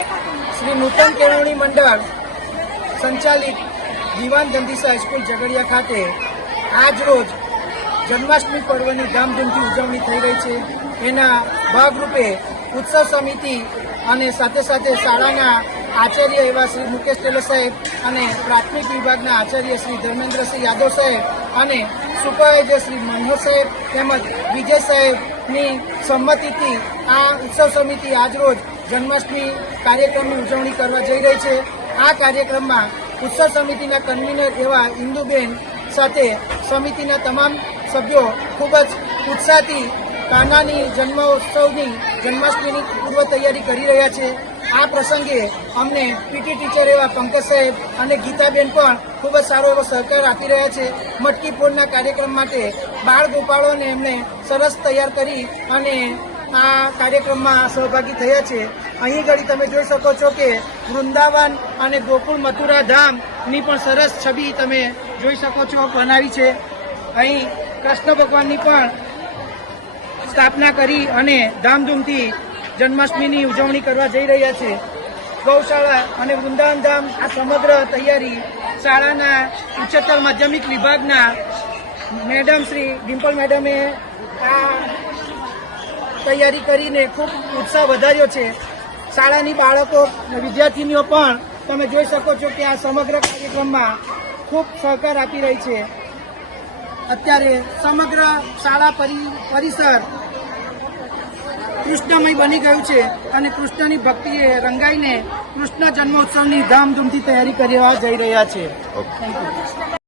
શ્રી નૂતન કેળવણી મંડળ સંચાલિત દિવાન ગંધીસા હાઈસ્કૂલ ઝઘડિયા ખાતે આજ રોજ જન્માષ્ટમી પર્વની ધામધૂમથી ઉજવણી થઈ રહી છે. એના ભાગરૂપે ઉત્સવ સમિતિ અને સાથે સાથે શાળાના આચાર્ય એવા શ્રી મુકેશ ટેલર સાહેબ અને પ્રાથમિક વિભાગના આચાર્ય શ્રી ધર્મેન્દ્રસિંહ યાદવ સાહેબ અને સુપરવાઇઝર શ્રી મનોહર સાહેબ તેમજ વિજય સાહેબની સંમતિથી આ ઉત્સવ સમિતિ આજરોજ જન્માષ્ટમી કાર્યક્રમની ઉજવણી કરવા જઈ રહી છે. આ કાર્યક્રમમાં ઉત્સવ સમિતિના કન્વીનર એવા ઇન્દુબેન સાથે સમિતિના તમામ સભ્યો ખૂબ જ ઉત્સાહથી કાનાની જન્મોત્સવની જન્માષ્ટમીની પૂર્વ તૈયારી કરી રહ્યા છે. આ પ્રસંગે અમને પીટી ટીચર એવા પંકજ સાહેબ અને ગીતાબેન પણ ખૂબ જ સારો એવો સહકાર આપી રહ્યા છે. મટકી ફોડના કાર્યક્રમ માટે બાળ ગોપાળોને એમને સરસ તૈયાર કરી અને આ કાર્યક્રમમાં સહભાગી થયા છે. અહીં ઘડી તમે જોઈ શકો છો કે વૃંદાવન અને ગોકુળ મથુરા ધામની પણ સરસ છબી તમે જોઈ શકો છો બનાવી છે. અહીં કૃષ્ણ ભગવાનની પણ સ્થાપના કરી અને ધામધૂમથી જન્માષ્ટમીની ઉજવણી કરવા જઈ રહ્યા છે. ગૌશાળા અને વૃંદાવનધામ આ સમગ્ર તૈયારી શાળાના ઉચ્ચતર માધ્યમિક વિભાગના મેડમ શ્રી ડિમ્પલ મેડમે આ તૈયારી કરીને ખૂબ ઉત્સાહ વધાર્યો છે. શાળાની બાળકો વિદ્યાર્થીનીઓ પણ તમે જોઈ શકો છો કે આ સમગ્ર કાર્યક્રમમાં ખૂબ સહકાર આપી રહી છે. અત્યારે સમગ્ર શાળા પરી, પરિસર કૃષ્ણમય બની ગયું છે અને કૃષ્ણની ભક્તિએ રંગાઈને કૃષ્ણ જન્મોત્સવની ધામધૂમથી તૈયારી કરવા જઈ રહ્યા છે. Thank you